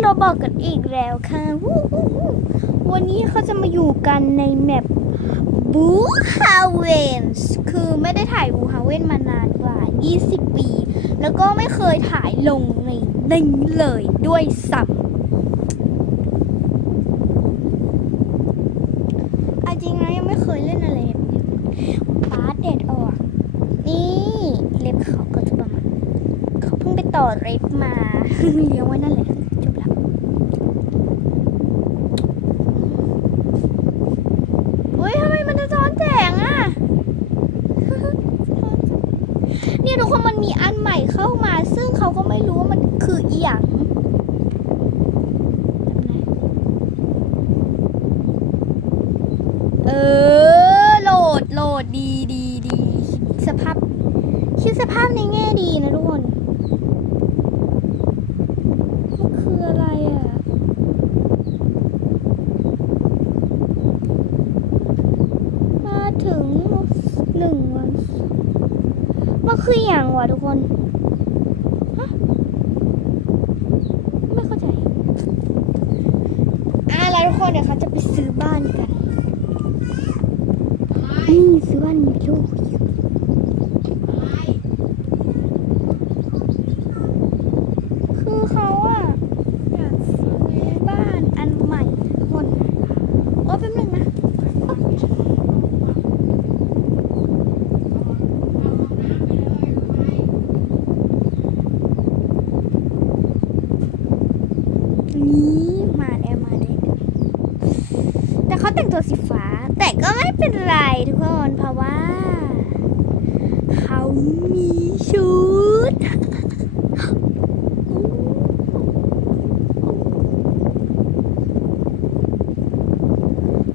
โรบอกกันอีกแล้วค่ะว,ว,วันนี้เขาจะมาอยู่กันในแมปบูฮาเวนส์คือไม่ได้ถ่ายบูฮาเวนมานานกว่า 20 ปี แล้วก็ไม่เคยถ่ายลงในนี้เลยด้วยซ้ำอาจริงนะยังไม่เคยเล่นอะไรแบบนี้ปาเด็ดออก นี่เล็บเขาก็จะประมาณเขาเพิ่งไปต่อเล็บมาเลี้ยงไว้นั่นแหละ จบแล้วเฮ้ยทำไมมันจะซ้อนแสงอะ เนี่ยทุก คนมันมีอันใหม่เข้ามา ซึ่งเขาก็ไม่รู้ว่ามันคืออีหยังเออ โหลดโหลดดีดีดีสภาพคิดสภาพในแง่ดีนะทุกคนมันคืออะไรอะ มาถึงหนึ่งวัน มันคืออย่างวะทุกคนไม่เข้าใจอะแล้วทุกคนเดี๋ยวเขาจะไปซื้อบ้านกันนี่ซื้อบ้านมีลูกอยู่ คือเขาอะอยากซื้อบ้านอันใหม่หมดโอ้แป๊บนึงนะโอ๊ยนี่มาแล้วมาเลยแตัวสีฟ้า แต่ก็ไม่เป็นไรทุกคนเพราะว่า เขามีชุด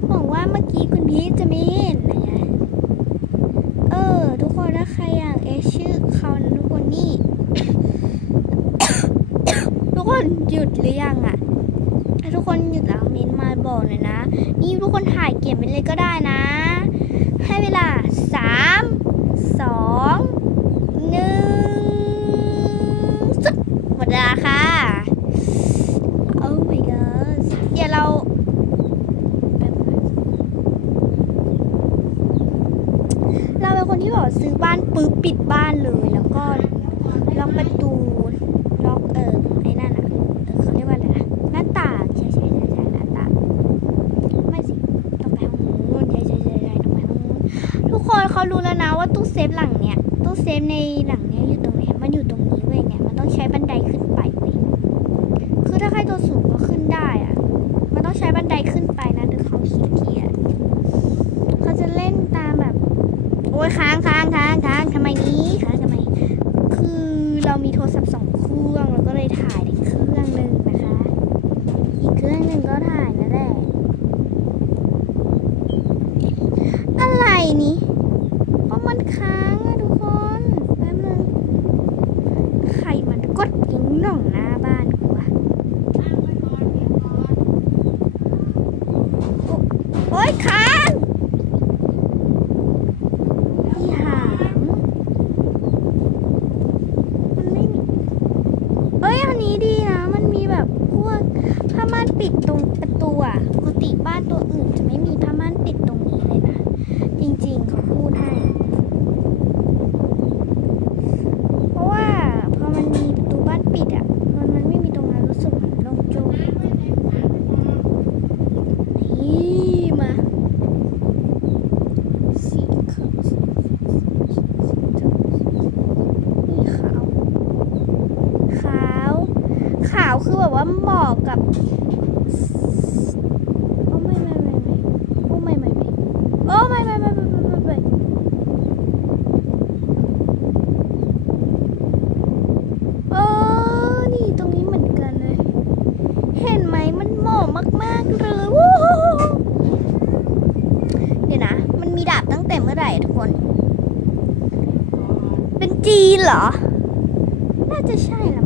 หวังว่าเมื่อกี้คุณพีจะไม่เห็นนะเออ ทุกคนถ้าใครอยากเอชื่อเขานะทุกคนนี่ ทุกคนหยุดหรือยังอะ ทุกคนหยุดแล้วเม้นมาบอกหน่อยนะ นี่ทุกคนถ่ายเก็บไปเลยก็ได้นะ ให้เวลาสามสองหนึ่งสุดหมดเวลาค่ะโอ้ my god เดี๋ยวเราเราเป็นคนที่แบบซื้อบ้านปุ๊บปิดบ้านเลยแล้วก็ล็อกประตู ทุกคนเขารู้แล้วนะว่าตู้เซฟหลังเนี้ยตู้เซฟในหลังเนี้ยอยู่ตรงไหนมันอยู่ตรงนี้เว้ยเนี่ยมันต้องใช้บันไดขึ้นไปเว้ยคือถ้าใครตัวสูงก็ขึ้นได้อะมันต้องใช้บันไดขึ้นไปนะแต่เขาขี้เกียจเขาจะเล่นตามแบบ โอ้ยค้างค้างค้างค้างทำไมนี้ค้างทำไม คือเรามีโทรศัพท์สองเครื่องเราก็เลยถ่ายในเครื่องหนึ่งนะคะ อีกเครื่องหนึ่งก็ถ่ายนั่นแหละอะไรนี่เพราะมันค้างอะทุกคนแป๊บนึงใครมันกดยิงหน่องหน้าบ้านกูวะโอโอ้ยค้างพี่หางมันไม่มีเอ้ยอันนี้ดีนะ มันมีแบบพวกผ้าม่านปิดตรงประตูอะปกติบ้านตัวอื่นจะไม่มีผ้าม่านปิดตรงนี้เลยนะ จริงๆเขาพูดให้เพราะว่าพอมันมีประตูบ้านปิดอะมันมันไม่มีตรงนั้นรู้สึกเหมือนโล่งโจ้งนี่มาสีขาว นี่ขาว ขาว ขาวคือแบบว่าเหมาะกับโอ้ไม่ไม่ไม่ไม่โอ้ไม่ไม่ไม่โอ้ไม่ไม่ไม่ไม่ไม่ไม่ไม่เออนี่ตรงนี้เหมือนกันเลย เห็นไหมมันเหมาะมากๆเลยวู้เดี๋ยวนะ มันมีดาบตั้งแต่เมื่อไหร่ทุกคน เป็นจีนเหรอ น่าจะใช่ละ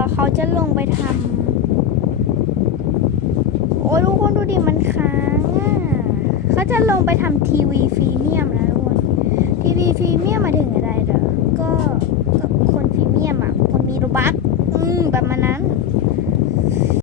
อเขาจะลงไปทำโอ้ยทุกคนดูดิมันค้างอะเขาจะลงไปทำทีวีฟรีเมียมแล้วทุกคนทีวีฟรีเมียมมาถึงอะไรเหรอก็คนฟรีเมียมอะคนมีโรบัสอืมประมาณนั้น